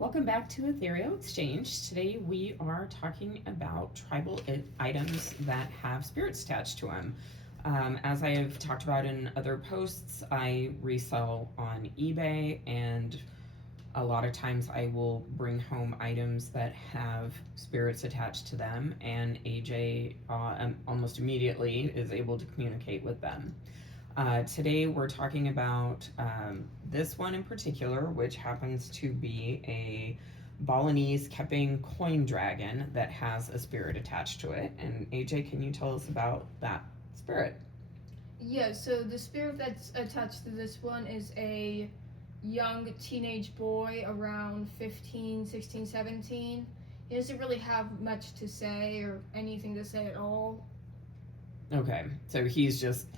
Welcome back to Ethereal Exchange. Today we are talking about tribal items that have spirits attached to them. As I have talked about in other posts, I resell on eBay, and a lot of times I will bring home items that have spirits attached to them, and AJ almost immediately is able to communicate with them. Today we're talking about this one in particular, which happens to be a Balinese Keping coin dragon that has a spirit attached to it. And AJ, can you tell us about that spirit? Yeah, so the spirit that's attached to this one is a young teenage boy around 15, 16, 17. He doesn't really have much to say or anything to say at all. Okay, so he's just,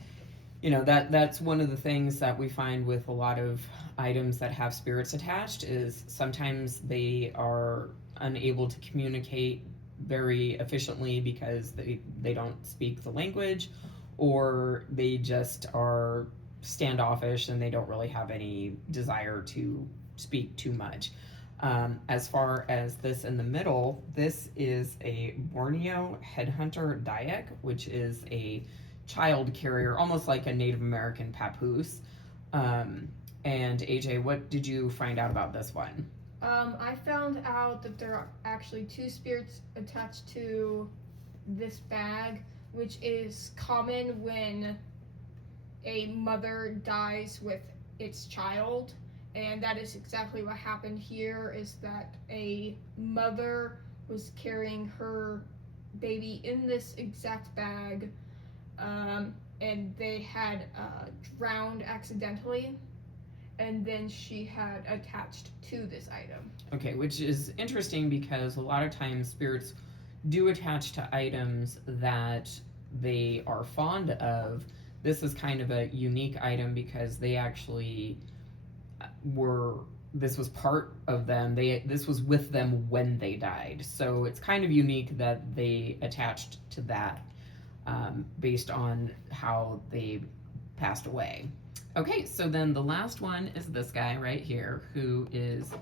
that's one of the things that we find with a lot of items that have spirits attached is sometimes they are unable to communicate very efficiently because they don't speak the language, or they just are standoffish and they don't really have any desire to speak too much. As far as this in the middle, this is a Borneo headhunter Dayak, which is a child carrier, almost like a Native American papoose. And AJ, what did you find out about this one? I found out that there are actually two spirits attached to this bag, which is common when a mother dies with its child. And that is exactly what happened here, is that a mother was carrying her baby in this exact bag, and they had drowned accidentally, and then she had attached to this item. Okay, which is interesting because a lot of times spirits do attach to items that they are fond of. This is kind of a unique item because they actually this was part of them. This was with them when they died. So it's kind of unique that they attached to that based on how they passed away. Okay, so then the last one is this guy right here, who is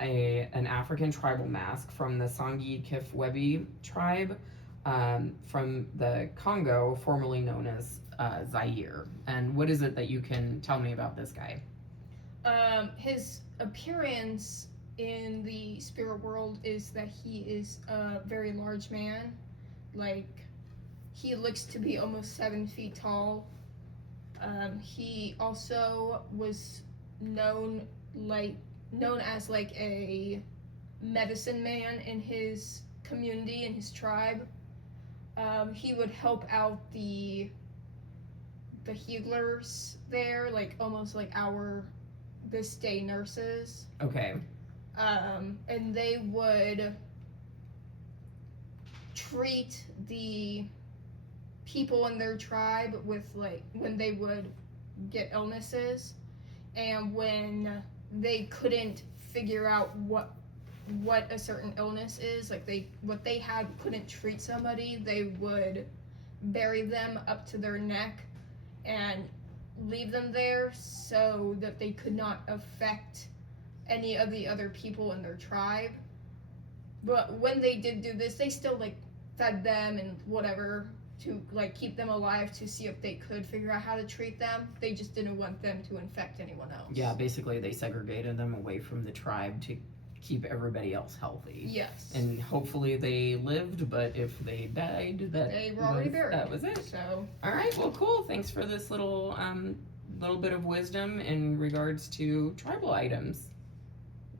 an African tribal mask from the Sangi Kifwebi tribe from the Congo, formerly known as Zaire. And what is it that you can tell me about this guy? His appearance in the spirit world is that he is a very large man. Like, he looks to be almost 7 feet tall. He also was known as like a medicine man in his community, in his tribe. He would help out the healers there, like almost like our this day nurses. Okay. And they would treat the people in their tribe with, like, when they would get illnesses, and when they couldn't figure out what a certain illness is, like what they had couldn't treat somebody, they would bury them up to their neck and leave them there so that they could not affect any of the other people in their tribe. But when they did do this, they still like fed them and whatever to like keep them alive, to see if they could figure out how to treat them. They just didn't want them to infect anyone else. Yeah, basically they segregated them away from the tribe to keep everybody else healthy. Yes. And hopefully they lived, but if they died, they were already buried. That was it. So. All right. Well, cool. Thanks for this little bit of wisdom in regards to tribal items.